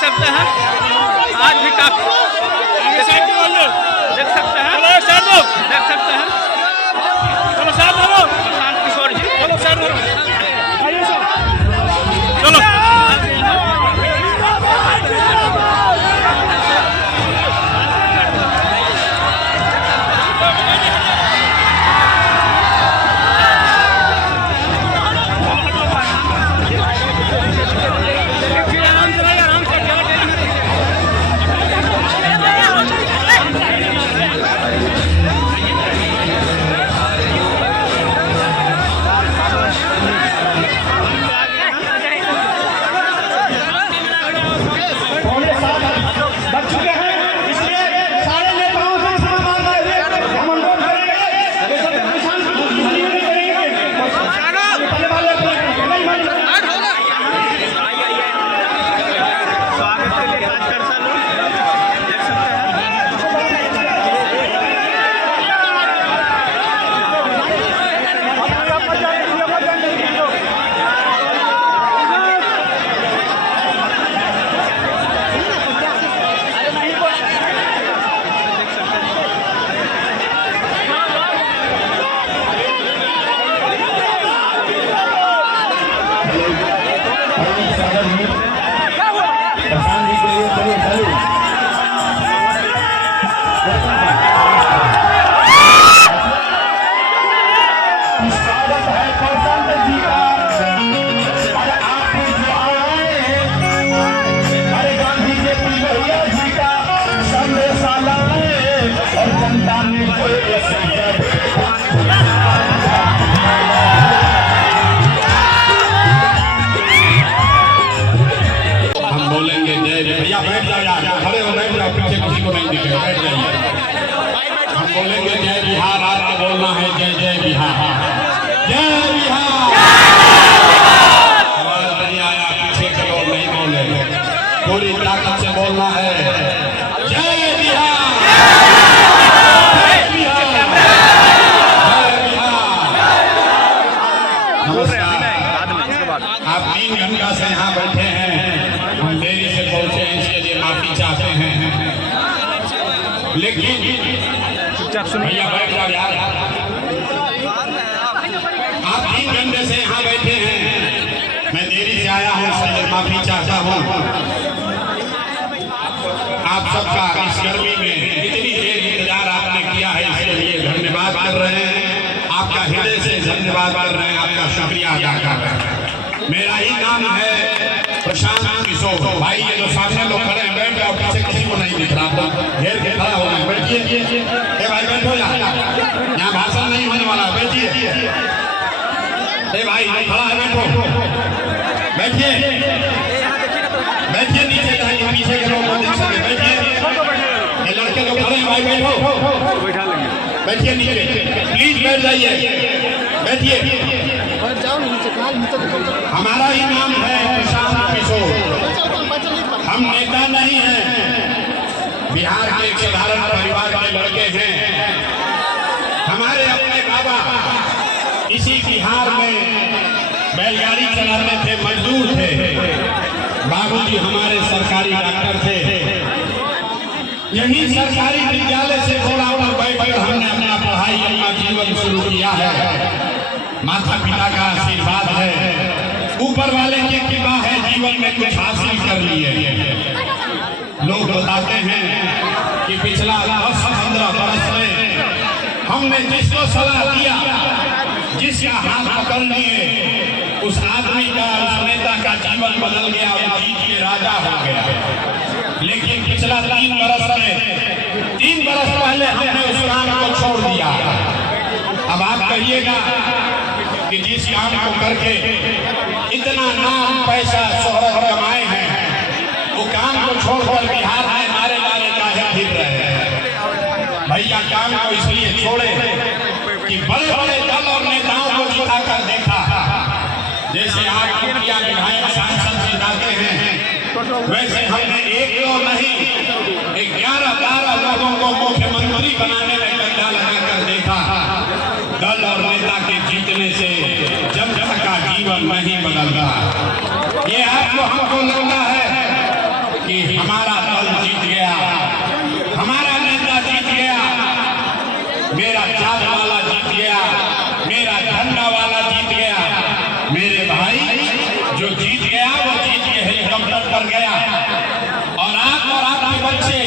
सकते हैं आज भी काफी देख सकते हैं प्रशांत किशोर जी चलो बोलेंगे जय बिहार, आपको बोलना है जय जय बिहार, जय बिहार। आवाज नहीं आया, पीछे के लोग नहीं बोले, पूरी ताकत से बोलना है जय बिहार, जय बिहार, जय बिहार। आप 3 घंटा से यहाँ बैठे हैं, हम देरी से पहुंचे हैं, इसके लिए माफी चाहते हैं, लेकिन भैया बैठ जाओ यार। आप 3 घंटे से यहाँ बैठे हैं, मैं देरी से आया हूँ, इसलिए माफी चाहता हूँ। आप सबका इस गर्मी में इतनी देर इंतजार आपने किया है, इसके लिए धन्यवाद कर रहे हैं, आपका हृदय से धन्यवाद कर रहे हैं, आपका शुक्रिया अदा कर रहे हैं। मेरा ही नाम है प्रशांत किशोर। भाई ये जो सामने लोग खड़े हैं, बैठ जाओ, पीछे किसी को नहीं दिख रहा, तो घेर के खड़ा हो गए, बैठिए। ए भाई बैठो यार, यहाँ भाषण नहीं होने वाला, बैठिए। ए भाई खड़ा है, बैठो, बैठिए, बैठिए नीचे जाइए, पीछे के लोग देख सके, बैठिए। ये लड़के लोग खड़े हैं, भाई बैठो, बैठिए नीचे, प्लीज बैठ जाइए, बैठिए। हमारा ही नाम है प्रशांत किशोर, हम नेता नहीं हैं, बिहार के एक साधारण परिवार के लड़के हैं। हमारे अपने बाबा इसी बिहार में बैलगाड़ी चलाते थे, मजदूर थे, बाबूजी हमारे सरकारी डॉक्टर थे। यही सरकारी विद्यालय से थोड़ा ऊपर बैठकर हमने अपना पढ़ाई, अपना जीवन शुरू किया है। माता पिता का आशीर्वाद है, ऊपर वाले की कृपा है, जीवन में कुछ हासिल कर लिए। लोग बताते हैं कि पिछला 10-15 वर्ष में हमने जिसको सलाह दिया, जिसका हाथ पकड़ लिए, उस आदमी का, उस नेता का जीवन बदल गया, वो जीत के राजा हो गया। लेकिन पिछला 3 बरस में, 3 बरस पहले हमने उस काम को छोड़ दिया। अब आप कहिएगा कि जिस काम को करके इतना नाम, पैसा, शोहरत कमाए हैं, वो काम को छोड़कर बिहार में मारे काहे फिर रहे हैं। भैया काम को इसलिए छोड़े कि बड़े बड़े दल और नेताओं को जिताकर देखा, जैसे आप मुखिया, विधायक, सांसद जिताते हैं, वैसे हमने 1-2 नहीं, 11-12 लोगों को मुख्यमंत्री बनाने में कंधा लगाकर देखा। दल और नेता के जीतने से जनता का जीवन नहीं बदल रहा। ये आपको, हमको लगता है कि कि हमारा दल जीत गया, हमारा नेता जीत गया, मेरा जात वाला जीत गया, मेरा झंडा वाला जीत गया। मेरे भाई, जो जीत गया वो जीत के हेलीकॉप्टर पर गया और आपके बच्चे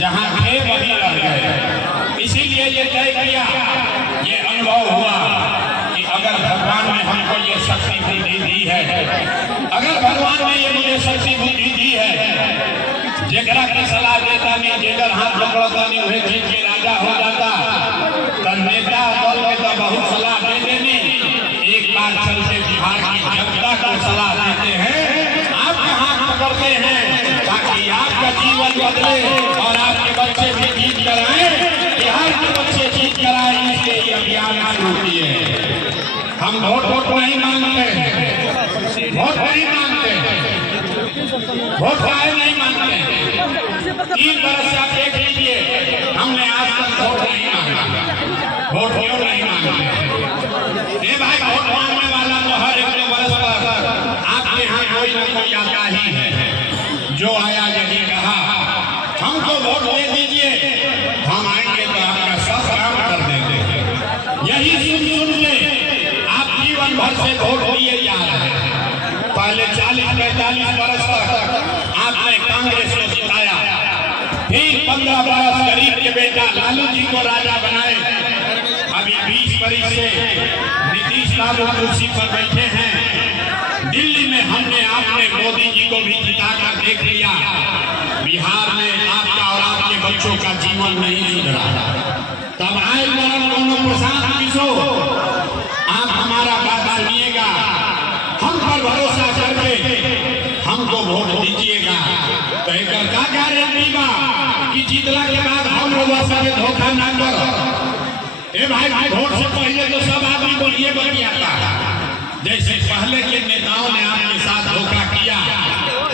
जहां थे वहीं रह गए। इसीलिए ये तय किया, ये अनुभव हुआ कि अगर भगवान ने हमको ये शक्ति बुद्धि दी है, अगर भगवान ने ये मुझे शक्ति बुद्धि दी है, जेकरा की सलाह देता नहीं, जेकर हाथ पकड़ता नहीं, वह जीत के राजा हो जाता। तो नेता दल में तो बहुत सलाह दे देनी, एक बार चलते बिहार की जनता को सलाह देते हैं, आपके हाथ पकड़ते हैं ताकि आपका जीवन बदले और आपके बच्चे भी जीत कर आए, बिहार के बच्चे जीत कर आए। इसलिए ये अभियान शुरू किए। हम वोट नहीं मांगते, वोट नहीं मांगते, वोट काहे नहीं मांगते। 3 बरस से आप देख लीजिए, हमने आज तक वोट नहीं मांगा। वोट क्यों नहीं मांगते? ये भाई, वोट मांगने वाला तो हर 1 बरस पर आपके यहाँ कोई न कोई आता ही है। जो आया यही कहा, हमको वोट दे दीजिए, हम आएंगे तो आपका सब काम कर देंगे। यही सुन के आप जीवन भर से वोट दिए जा रहे हैं। पहले 40-45 बरस तक आपने कांग्रेस को जिताया, फिर 15 बरस गरीब के बेटा लालू जी को राजा बनाए। अभी 20 बरस से नीतीश लालू कुर्सी पर बैठे हैं। दिल्ली में हमने आपने मोदी जी को भी जिताकर देख लिया। बिहार में आपका और आपके बच्चों का जीवन नहीं सुधरा। तब आए दोनों प्रशांत किशोर, आप हमारा बात सुनिएगा, हम पर भरोसा करके हमको वोट दीजिएगा। तो एक का गारंटी बा कि जीतला के बाद हम लोग सबे धोखा ना करो। ए भाई, वोट से पहले तो सब आदमी को ये बतियाता, जैसे पहले के नेताओं ने आपके साथ धोखा किया,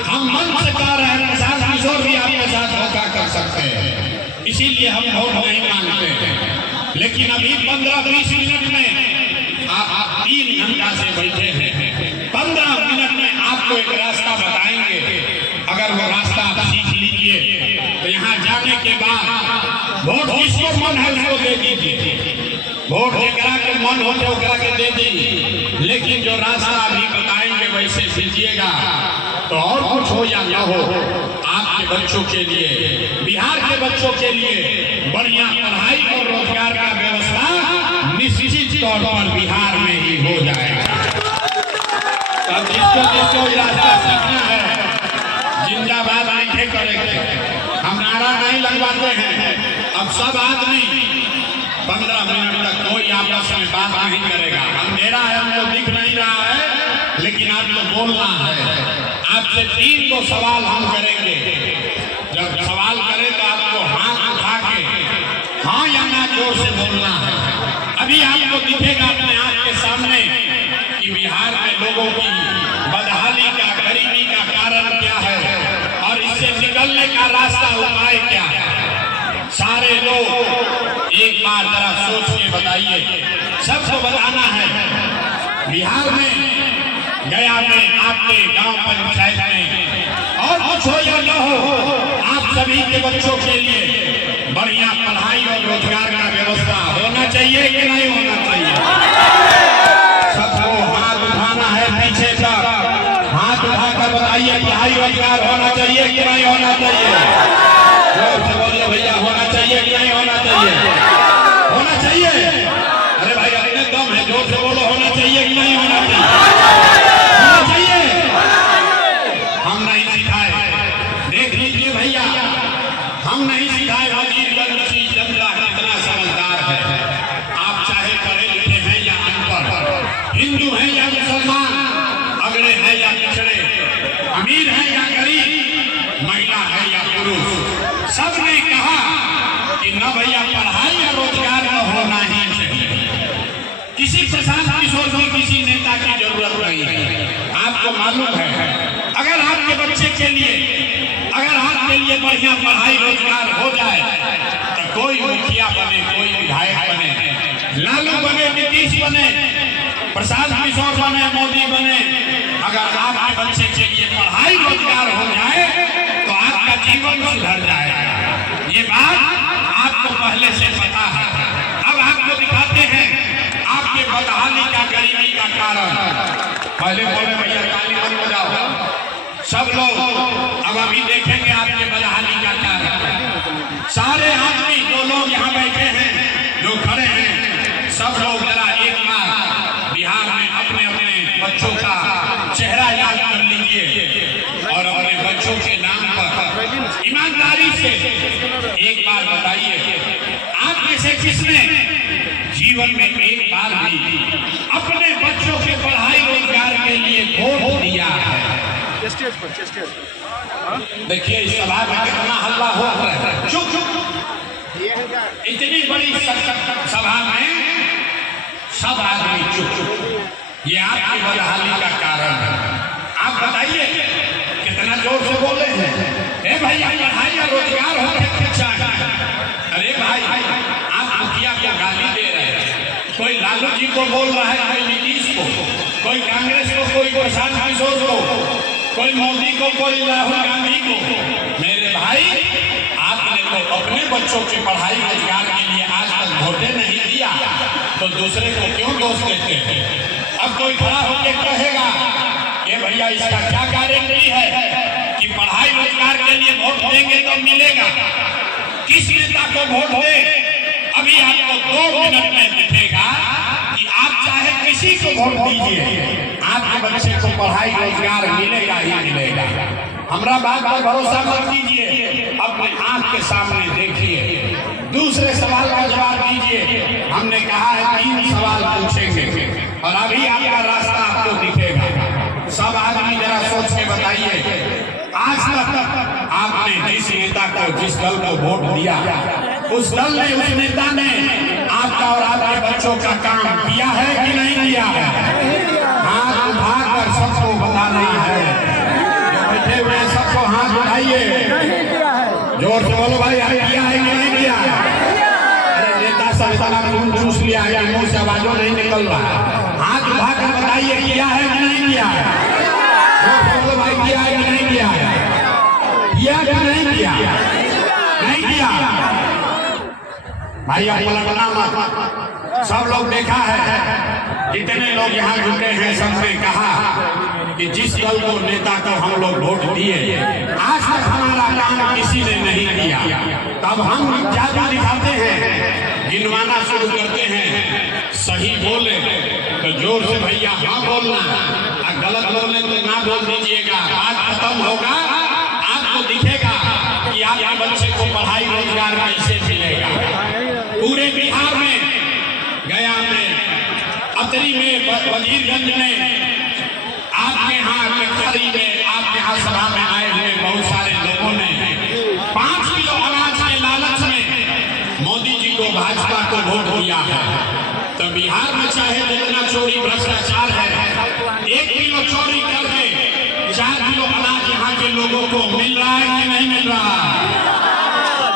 हम मन से कह रहे हैं प्रशांत किशोर भी आपके साथ धोखा कर सकते हैं। इसीलिए हम वोट नहीं मांगते। लेकिन अभी 15-20 मिनट में आप 3 घंटा से बैठे हैं, 15 मिनट में आपको एक रास्ता बताएंगे। अगर वो रास्ता आप सीख लीजिए तो यहाँ जाने के बाद वोट जिसको मन है उसको दे दीजिए, वोट जेकरा के मन हो ओकरा के दे दी। लेकिन जो रास्ता अभी बताएंगे वैसे दीजिएगा, तो और कुछ हो या न हो, आपके बच्चों के लिए, बिहार के बच्चों के लिए बढ़िया पढ़ाई और रोजगार का व्यवस्था निश्चित तौर पर बिहार में ही हो जाएगा। तब जिसको रास्ता सीखना है, जिंदाबाद नहीं करेंगे, हम नारा नहीं लगवाते हैं। अब सब आदमी 15 मिनट तक कोई आपस में बात नहीं करेगा। अंधेरा है, हमको दिख नहीं रहा है, लेकिन आपको बोलना है। आपसे 3 को सवाल हम करेंगे। जब सवाल करें तो आपको हाथ उठा के हाँ या ना जोर से बोलना है। अभी आपको दिखेगा अपने आँख के सामने कि बिहार में लोगों की बदहाली का, गरीबी का कारण क्या है और इससे निकलने का रास्ता, उपाय क्या है। सारे लोग एक बार जरा सोच के बताइए, सबको बताना है। बिहार में, गया में, आपके गांव पंचायत में और कुछ हो या न हो, आप सभी के बच्चों के लिए बढ़िया पढ़ाई और रोजगार का व्यवस्था होना चाहिए कि नहीं होना चाहिए। सबको हाथ उठाना है, पीछे तक हाथ उठाकर बताइए, पढ़ाई रोजगार होना चाहिए कि नहीं होना चाहिए। जोर से बोलिए भैया, होना चाहिए कि नहीं होना चाहिए। होना चाहिए। अरे भाई, अपने दम है, जोर से बोलो, होना चाहिए कि नहीं होना चाहिए। होना चाहिए। हम नहीं सिखाए, देख लीजिए भैया, हम नहीं सिखाए। वजीरगंज की जनता कितना समझदार है। आप चाहे पढ़े लिखे हैं या अनपढ़, हिंदू हैं या मुसलमान, अगड़े हैं या पिछड़े, अमीर हैं या गरीब, महिला है या पुरुष, सबने कहा कि न भैया पढ़ाई या रोजगार में होना ही चाहिए। किसी प्रशांत किशोर को किसी नेता की जरूरत नहीं है। आपको मालूम है, अगर आपके बच्चे के लिए, अगर आपके लिए बढ़िया पढ़ाई रोजगार हो जाए तो कोई मुखिया बने, कोई विधायक बने, लालू बने, नीतीश बने, प्रशांत किशोर बने, मोदी बने, अगर आपके बच्चे के लिए पढ़ाई रोजगार हो जाए तो जीवन सुधर जाएगा। ये बात आपको पहले से पता है। अब आपको दिखाते हैं आपके बदहाली का, गरीबी का कारण। पहले बोले भैया ताली मत बजाओ सब लोग, अब अभी देखेंगे आपके बदहाली का कारण। सारे आदमी जो लोग यहाँ बैठे हैं, जो खड़े हैं, सब लोग जरा एक बार बिहार में अपने अपने बच्चों का चेहरा याद कर लीजिए और अपने बच्चों के नाम पर ईमानदारी से एक बार बताइए, आप में से किसने जीवन में एक बार भी अपने बच्चों के पढ़ाई रोजगार के लिए वोट दिया है? देखिए इस सभा में कितना हल्ला हो रहा है। चुप चुप, इतनी बड़ी सभा में सब आदमी चुप। ये आपकी बदहाली का कारण है। आप बताइए कितना जोर से बोले हैं, ए भैया पढ़ाई या रोजगार हो चाहिए। अरे भाई आप मुखिया को गाली दे रहे हैं, कोई लालू जी को बोल रहा है, कोई नीतीश को, कोई कांग्रेस को, कोई प्रशांत किशोर को, कोई मोदी को, कोई राहुल गांधी को। मेरे भाई आपने तो अपने बच्चों की पढ़ाई रोजगार के लिए आज तक वोटें नहीं दिया, तो दूसरे को क्यों दोष देते हैं? अब कोई खड़ा होकर कहेगा कि भैया इसका क्या गारंटी है कि पढ़ाई रोजगार के लिए वोट देंगे तो मिलेगा? किस नेता को वोट दे? अभी आपको 2 मिनट में दिखेगा कि आप चाहे किसी को वोट दीजिए, आपके बच्चे को पढ़ाई रोजगार मिलेगा ही मिलेगा। हमारा बात पर भरोसा मत कीजिए, अपने आंख के सामने देखिए। दूसरे सवाल का जवाब दीजिए। हमने कहा है 3 सवाल पूछेंगे और अभी आपका रास्ता आपको दिखेगा। सब आदमी जरा सोच के बताइए, आज तक आपने जिस नेता को, जिस दल को वोट दिया, उस दल ने, उस नेता ने आपका और आपके बच्चों का काम किया है कि नहीं किया है? हाथ उठाकर सबको बता नहीं है। बैठे हुए सबको हाथ उठाइए, जोर से बोलो भाई, किया है कि नहीं किया? अरे नेता सब इतना खून चूस लिया है, मुंह से आवाजों नहीं निकल रहा। हाथ उठाकर बताइए किया है कि नहीं किया है? बोलो भाई किया है कि नहीं किया है? किया कि नहीं किया? नहीं किया भाई, आप पलटना मत। सब लोग देखा है, जितने लोग यहाँ जुटे हैं, सबने कहा कि जिस दल को, नेता को हम लोग वोट दिए, आज तक हमारा काम किसी ने नहीं किया। तब हम जादू दिखाते हैं, गिनवाना शुरू करते हैं। सही बोले तो जोर से भैया हाँ बोलना, गलत बोले तो ना बोल दीजिएगा। बात खत्म होगा, आपको दिखेगा कि आपके बच्चे को पढ़ाई रोजगार कैसे मिलेगा। पूरे बिहार में, गया में, अतरी में, वजीरगंज में, आपके यहाँ कचहरी में, आपके यहाँ सभा में आए हुए बहुत सारे लोगों ने 5 किलो अनाज के लालच में मोदी जी को, भाजपा को वोट दिया है। तो बिहार में चाहे जितना चोरी भ्रष्टाचार है, 1 किलो चोरी करके 4 किलो अनाज यहाँ के लोगों को मिल रहा है कि नहीं मिल रहा?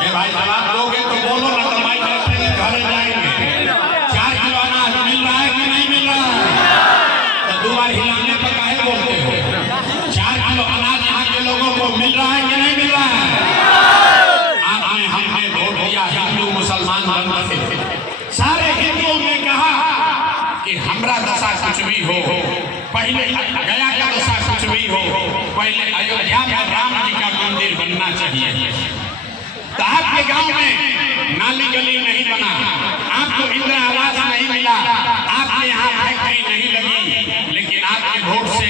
भाई जवाब दोगे तो बोलो ना, तो भाई घर जाएंगे। 4 किलो अनाज मिल रहा है कि नहीं मिल रहा है? तो 2 बार हिलाने पर काहे बोलते हो? 4 किलो अनाज यहाँ के लोगों को मिल रहा है कि नहीं मिल रहा है? आपने, हमने वोट दिया, हिंदू मुसलमान बनते, सारे हिंदुओं ने कहा कि हमारा दशा कुछ भी हो, पहले गया का दशा कुछ भी हो, पहले अयोध्या में राम जी का मंदिर बनना चाहिए। तो आपके गांव में नाली गली नहीं बना, आपको इंदिरा आवास नहीं मिला, आपके यहाँ फैक्ट्री नहीं लगी, लेकिन आपके वोट से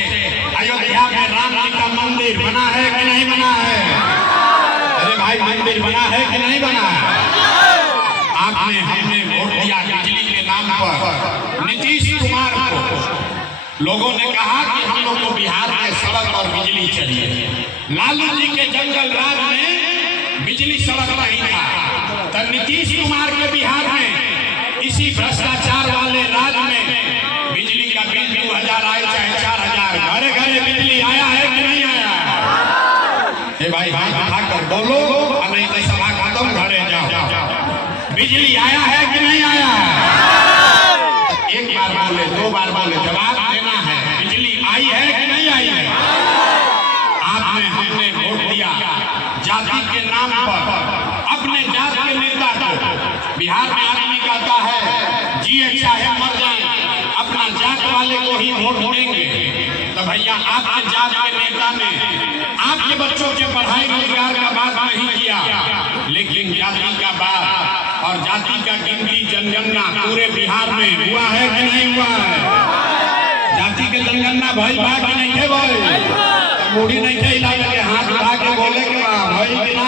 अयोध्या में राम जी का मंदिर बना है कि नहीं बना है? अरे भाई मंदिर बना है कि नहीं बना है? आपने, हमने वोट दिया बिजली के नाम पर नीतीश कुमार को। लोगों ने कहा कि हम लोग को बिहार में सड़क और बिजली चाहिए। लालू जी के जंगल राज में बिजली सड़क नहीं था, तो नीतीश कुमार के बिहार में इसी भ्रष्टाचार वाले राज में बिजली का बिल 2000 आए चाहे 4000, घरे घरे बिजली आया है कि नहीं आया? ये भाई उठाकर बोलो, नहीं तो सभा खत्म, घरे जाओ। बिजली आया है कि नहीं आया? एक बार बोले, 2 बार बोले, जवाब देना है। बिजली आई है कि नहीं आई है? आपने हमने वोट दिया जाति के नाम पर, अपने जात के नेता को। बिहार में आदमी कहता है जिए चाहे मर जाए अपना जात वाले को ही वोट देंगे। तो भैया आपके जात के नेता ने आपके बच्चों के पढ़ाई रोजगार का बात नहीं किया, लेकिन जाति का बात और जाति का गिनती जनगणना पूरे बिहार में हुआ है कि नहीं हुआ है? जाति के जनगणना भाई बा कि नहीं है भाई? बूढ़ी नहीं थे इलाके के हाथ उठा के बोले के भाई कि ना।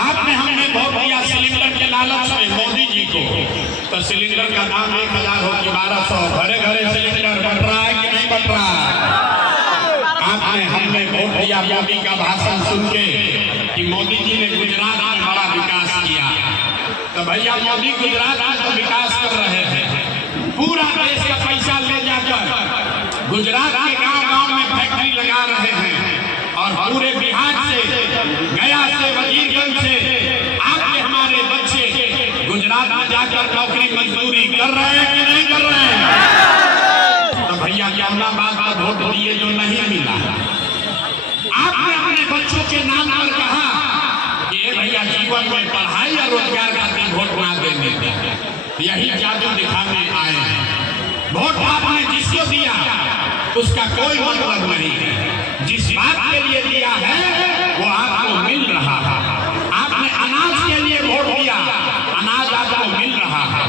आपने हमने वोट दिया सिलेंडर के लालच में मोदी जी को, तो सिलेंडर का दाम 1000 हो कि 1200, घरे घरे सिलेंडर बट रहा है कि नहीं बट रहा है? आपने हमने वोट दिया मोदी का भाषण सुन के कि मोदी जी ने गुजरात में बड़ा विकास किया। तो भैया मोदी गुजरात में तो विकास कर रहे हैं, पूरा देश का पैसा ले जाकर गुजरात के गांव-गांव में फैक्ट्री लगा रहे हैं और पूरे बिहार से, गया से, वजीरगंज से आपके हमारे बच्चे गुजरात में जाकर नौकरी मजदूरी कर रहे हैं कि नहीं कर रहे हैं? तो भैया जहानाबाद का वोट दिए जो नहीं मिला, आपने अपने बच्चों के नाम पर कहा कि भैया जीवन में पढ़ाई और रोजगार का वोट ना देने, यही जादू दिखाने आए हैं। वोट आपने जिसको दिया उसका कोई मतलब नहीं है, जिस बात के लिए दिया है वो आपको मिल रहा है। आपने अनाज के लिए वोट दिया, अनाज आपको मिल रहा है।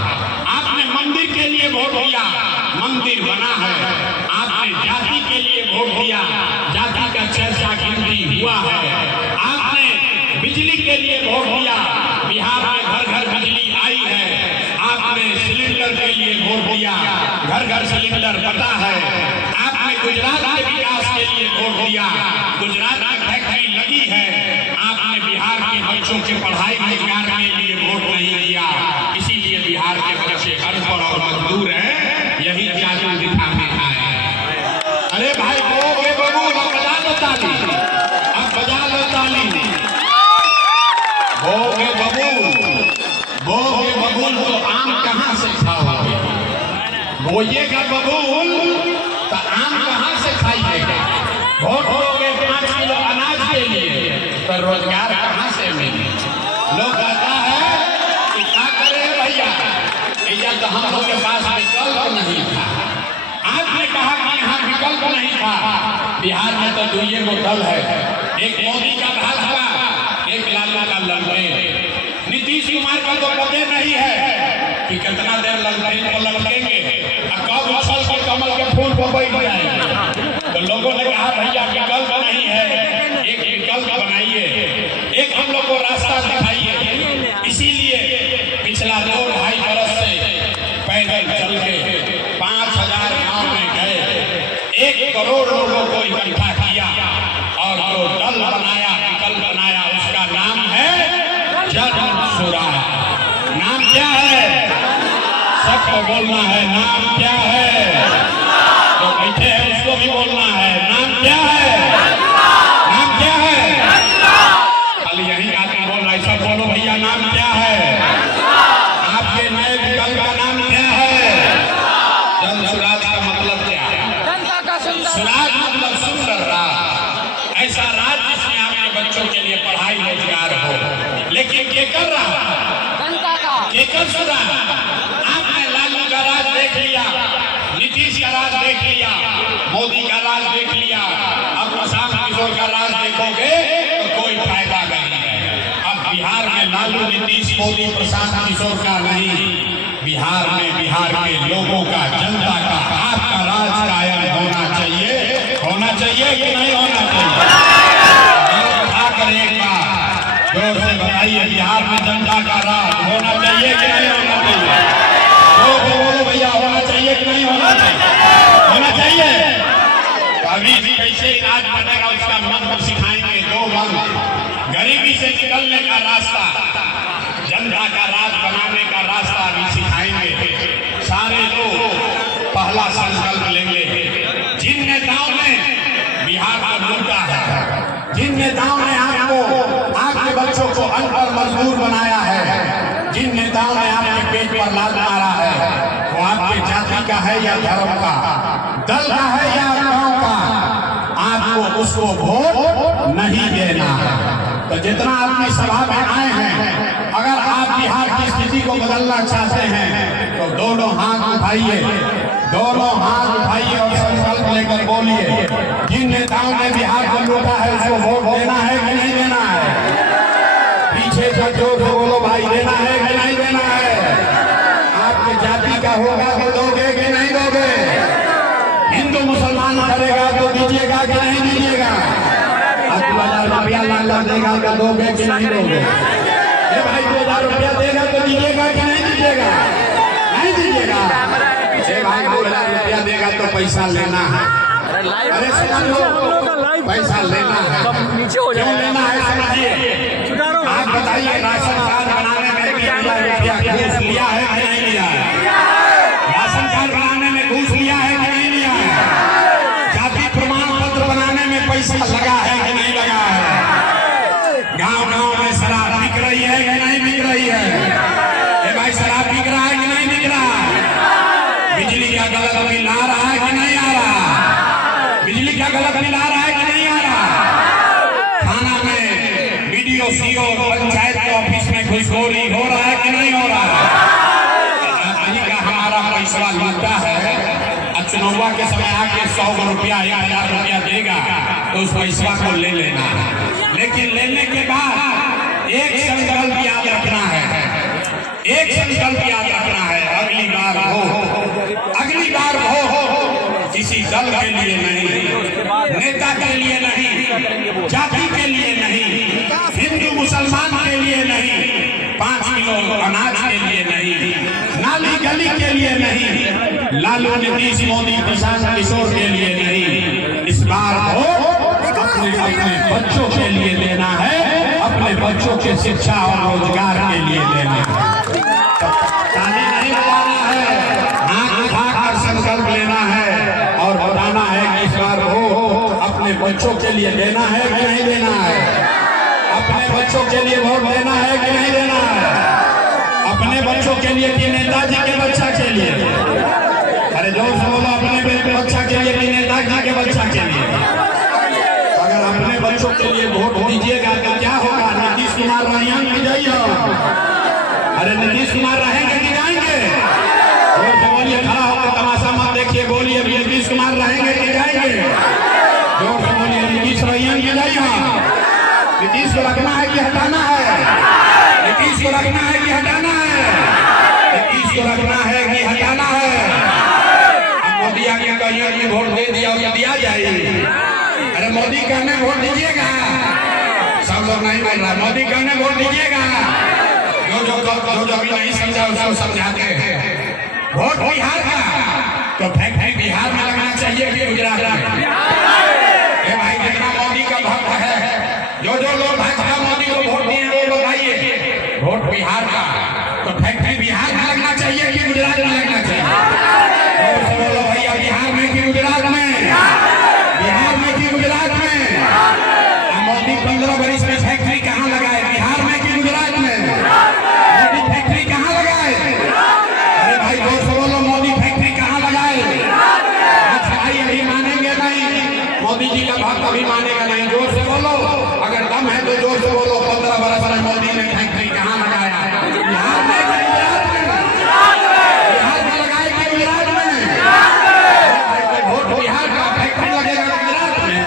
आपने मंदिर के लिए वोट दिया, मंदिर बना है। आपने जाति के लिए वोट दिया, जाति का चर्चा गिनती हुआ है। आपने बिजली के लिए वोट दिया, बिहार में घर घर बिजली आई है। आपने सिलेंडर के लिए वोट दिया, घर घर सिलेंडर बटा है। आपने गुजरात के विकास के लिए वोट दिया, गुजरात में फैक्ट्री लगी है। आपने बिहार के बच्चों के पढ़ाई रोजगार के लिए वोट नहीं दिया, इसीलिए बिहार के बच्चे अनपढ़ और मजदूर हैं। यही जादू दिखाने आए। अरे भाई बोगे बबू बजा लो ताली, अब बजा लो ताली। बोगे बबूल तो आम कहाँ से खाओगे? बोइएगा बबूल तो आम कहाँ से खाइएगा? वोट दोगे 5 किलो अनाज के लिए तो रोजगार कहाँ से मिले? लोग कहता है कि क्या करे भैया, इधर तो हम लोग के पास विकल्प नहीं था। आपने कहा कि यहाँ विकल्प नहीं था। बिहार में तो 2 दल है, एक मोदी का भाजपा, एक लालू का ललटेन। नीतीश कुमार का तो पता नहीं है कि कितना देर ललटेन को ललटेंगे और कब उछल के कमल के फूल पर बैठ जाएंगे। तो लोगों ने कहा भैया विकल्प नहीं है, एक विकल्प बनाइए, एक हम लोग को रास्ता दिखाइए। इसीलिए पिछला 2-2.5 बरस से पैदल चल के 5000 गाँव में गए, 1 करोड़ लोगों को इकट्ठा किया और जो दल बनाया, विकल्प बनाया, उसका नाम है जन सुराज। नाम क्या है? सबको बोलना है, नाम क्या है? जो बैठे हैं उसको भी बोलना है, नाम क्या है? नाम क्या है? खाली यही आदमी बोल रहा है, सब बोलो भैया नाम क्या है? आपके नए विकल्प का नाम क्या है? जन सुराज का मतलब क्या है? सुराज मतलब सुंदर राज, ऐसा राज जिसमें आपके बच्चों के लिए पढ़ाई रोजगार हो। लेकिन केकर राज? केकर सुराज? आपने लालू का राज देख लिया, नीतीश का राज देख लिया, मोदी का राज देख लिया, अब प्रशांत किशोर का राज देखोगे तो कोई फायदा नहीं है। अब बिहार में लालू, नीतीश, मोदी, प्रशांत किशोर का नहीं, बिहार में बिहार के लोगों का, जनता का, आपका राज कायम होना चाहिए। होना चाहिए कि नहीं होना चाहिए? उठाकर एक बार जोर से बताइए, बिहार में जनता का राज होना चाहिए कि नहीं होना चाहिए? बोलो भैया, होना चाहिए कि नहीं होना चाहिए? होना चाहिए। अभी कैसे राज बनेगा उसका मंत्र सिखाएंगे। 2 मंत्र, गरीबी से निकलने का रास्ता, जनता का राज बनाने का रास्ता भी सिखाएंगे। सारे लोग पहला संकल्प लेंगे। जिन नेताओं ने बिहार को लूटा है, जिन नेताओं ने आपके बच्चों को अनपढ़ मजदूर बनाया है, जिन नेताओं ने आपके पेट पर लात मारा है, वो आपके जाति का है या धर्म का, दल का है या गांव का? आप आपको उसको वोट नहीं देना है। तो जितना आदमी सभा में आए हैं, अगर आप बिहार की स्थिति को बदलना चाहते हैं तो दोनों हाथ उठाइए, दोनों हाथ उठाइए और संकल्प लेकर बोलिए, जिन नेताओं ने बिहार को लूटा है उसको वोट देना है कि नहीं देना है? पीछे से जोर से बोलो भाई, देना है कि नहीं देना है? आपकी जाति का होगा तो दोगे कि नहीं दोगे? हिंदू मुसलमान करेगा तो दीजिएगा कि नहीं दीजिएगा? 2000 रुपया लाख देगा तो दोगे कि नहीं दोगे? भाई 2000 रुपया देगा तो दीजिएगा कि नहीं दीजिएगा? नहीं दीजिएगा। भाई 2000 रुपया देगा तो पैसा लेना है। अरे समझो, पैसा लेना है, क्यों लेना है समझिए। आप बताइए, राशन कार्ड बनाने में 2000 रुपया घूस लिया है कि नहीं लिया है? राशन कार्ड बनाने में घूस लिया है कि नहीं लिया है? जाति प्रमाण पत्र बनाने में पैसा लगा है कि नहीं लगा है? गांव-गांव में शराब बिक रही है कि नहीं बिक रही है? भाई शराब बिक रहा है कि नहीं बिक रहा है? बिजली का गलत बिल आ रहा है कि नहीं आ रहा? बिजली का गलत बिल आ रहा है कि नहीं आ रहा? थाना में बीडीओ सीओ पंचायत के ऑफिस में घुसखोरी हो रहा है कि नहीं हो रहा है? का हमारा पैसा लूटा है, चुनाव के समय आके 100 रुपया 1000 रुपया देगा तो उस पैसा को ले लेना है। लेकिन लेने के बाद एक संकल्प याद रखना है, एक संकल्प याद रखना है, अगली बार हो किसी दल के लिए नहीं, नेता के लिए नहीं, जाति के लिए नहीं, हिंदू मुसलमान के लिए नहीं, 5 किलो अनाज के लिए नहीं, नाली गली के लिए नहीं, लालू नीतीश मोदी प्रशांत किशोर के लिए नहीं। इस बार हो अपने बच्चों के लिए देना है, अपने बच्चों के शिक्षा और रोजगार के लिए देना है। ताली नहीं बजाना है, हाथ उठाकर संकल्प लेना है और बताना है कि इस बार हो अपने बच्चों के लिए देना है कि नहीं देना है? अपने बच्चों के लिए वोट देना है कि नहीं देना है? अपने बच्चों के लिए कि नेताजी के बच्चा के लिए? अरे जोर से बोलो, अपने बच्चा के लिए कि नेताजी के बच्चा के लिए? अगर अपने बच्चों के लिए वोट दीजिएगा तो क्या होगा? नीतीश कुमार रहेंगे कि जाइए? अरे नीतीश कुमार रहेंगे कि जाएंगे? जोर से बोलिए, खड़ा होकर तमाशा मत देखिए, बोलिए नीतीश कुमार रहेंगे कि जाएंगे? जोर से बोलिए, नीतीश रहेंगे कि जाइए? नीतीश को रखना है कि हटाना है? नीतीश को रखना है कि हटाना है? नीतीश को रखना है कि हटाना है? मोदी आगे कहिए कि वोट दे दिया और दिया जाए। अरे मोदी कहने वोट दीजिएगा, सब लोग नहीं बोल रहा, मोदी कहने वोट दीजिएगा। जो अभी नहीं समझा उसको समझाते हैं। वोट बिहार का तो फैक्ट्री बिहार में लगना चाहिए कि गुजरात में? भाई जितना मोदी का भक्त है, जो लोग भाजपा मोदी को वोट दिए वो बताइए, वोट बिहार का तो फैक्ट्री बिहार में लगना चाहिए कि गुजरात में लगना चाहिए? और बोलो भैया, बिहार में कि गुजरात में? बिहार में कि गुजरात में? मोदी 15 वर्ष में फैक्ट्री कहाँ लगाए? बिहार में कि गुजरात में? मोदी फैक्ट्री कहाँ लगाए? अरे भाई जोर से बोलो, मोदी फैक्ट्री कहाँ लगाए? भाई अभी मानेंगे नहीं, मोदी जी का भक्त अभी मानेगा नहीं। जोर से बोलो, अगर दम है तो जोर से बोलो, 15 वर्ष में मोदी ने फैक्ट्री कहाँ लगाया? बिहार में कि गुजरात में? बिहार में लगाए कि गुजरात में? वोट बिहार का, फैक्ट्री लगेगा गुजरात में?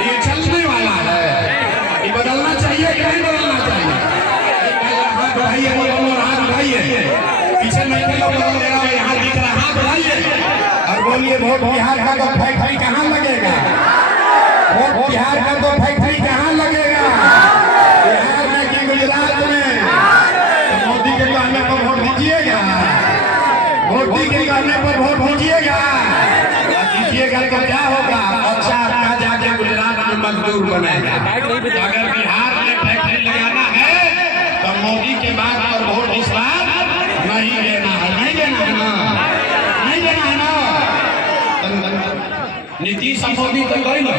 ये चलने वाला है, ये बदलना चाहिए कि नहीं बदलना चाहिए? हाथ बढ़ाइए, हाथ बढ़ाइए, पीछे नहीं लोग मेरा यहाँ दिख रहा, हाथ बढ़ाइए और बोलिए, वोट बिहार का तो फैक्ट्री कहाँ लगेगा? वोट बिहार का तो फैक्ट्री कहाँ लगेगा? बिहार में कि गुजरात में? तो मोदी के कहने पर वोट दीजिएगा, मोदी के कहने पर वोट दीजिएगा। दीजिएगा तो क्या होगा? अच्छा, आपका जाके गुजरात में मजदूर बनेगा। अगर बिहार में फैक्ट्री लगाना है तो मोदी के बाद और वोट इस बार नहीं देना है, नहीं देना है ना, नहीं देना है ना। नीतीश मोदी तो नहीं लो,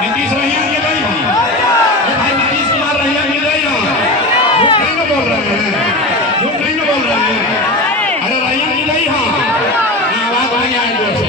नीतीश रहेंगे नहीं? भाई नीतीश कुमार रहेंगे नहीं? झूठ नहीं ना बोल रहे हैं, झूठ नहीं ना बोल रहे हैं? अरे रहेंगे नहीं? हाँ, आवाज नहीं आए जोर से।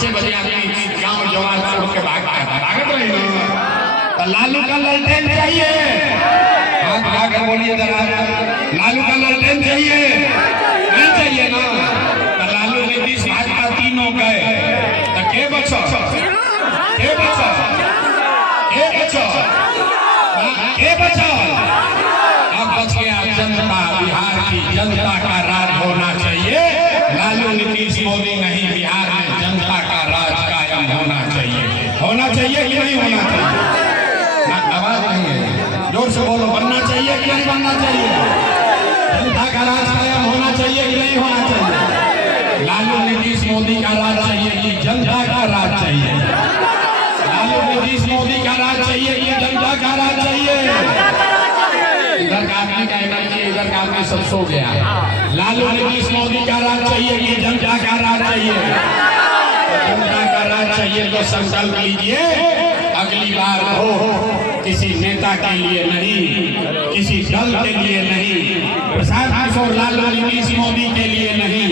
5-6 बजे आदमी गाँव जवान छोड़ के भागत रही ना। तो लालू का लालटेन चाहिए, हाथ उठाकर बोलिए जरा, लालू का लालटेन चाहिए? नहीं चाहिए ना। तो लालू नीतीश भाजपा तीनों गए तो के बचो, के बचो, के बचो, के बचो? अब बच गया जनता, बिहार की जनता का राज होना चाहिए। लालू नीतीश मोदी नहीं, बिहार में जनता का राज कायम होना चाहिए। होना चाहिए कि नहीं होना चाहिए? आवाज नहीं है, जोर से बोलो, बनना चाहिए कि नहीं बनना चाहिए? जनता का राज कायम होना चाहिए कि नहीं होना चाहिए? लालू नीतीश मोदी का राज चाहिए कि जनता का राज चाहिए? लालू नीतीश मोदी का राज चाहिए कि जनता का राज चाहिए? इधर का आदमी का एनर्जी, इधर का आदमी सब सो गया। लालू नीतीश मोदी का राज चाहिए कि जनता का राज चाहिए? जनता का राज चाहिए तो संकल्प लीजिए, अगली बार हो किसी नेता के लिए नहीं, किसी दल के लिए नहीं, प्रशांत किशोर लालू नीतीश मोदी के लिए नहीं,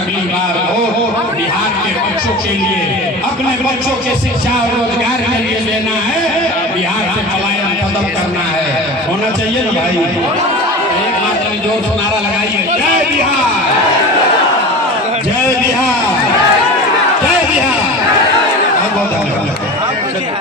अगली बार हो बिहार के बच्चों के लिए, अपने बच्चों के शिक्षा और रोजगार के लिए देना है, बिहार से पलायन खत्म करना है। होना चाहिए ना भाई? एक बार जोर से नारा लगाइए, जय बिहार, जय बिहार, जय बिहार। बहुत धन्यवाद।